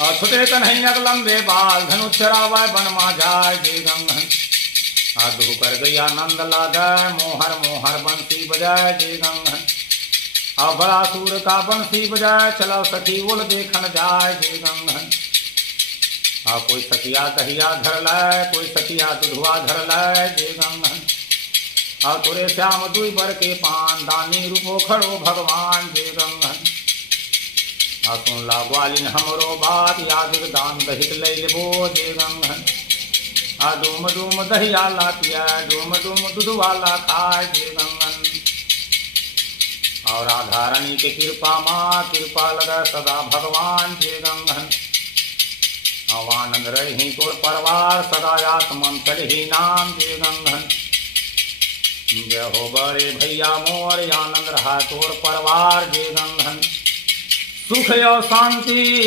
और छुटे कन्हैया लंबे बाल धनुष चरावै वन मा जाय जे गंगन आधु कर गई आनंद लागय मोहर मोहर बंसी बजाय जे गंगन अब बड़ा सूर का बंसी बजाय चलो सखी उल देखन जाय जे गंगन कोई सखिया कहिया धर लाय कोई सखिया दुधुआ धर लाय जे गंगन तुरे श्याम दुई बर के पान दानी रूपो खड़ो भगवान जे गंगन सुन ला ग्वालिन हमरो बात यादिक दान दहित ले लेबो जे गंगन डूम डूम दहिया ला पिया डूम डूम दूध वाला खाए जे गंगन और राधा रानी के कृपा माँ कृपा लगा सदा भगवान जे गंगन आनंद रही तोर परवार सदा आत्मन चढ़ी नाम जे गंगन जय हो बड़े भैया मोर आनंद रहा तोर परवार जे गंगन सुख और शांति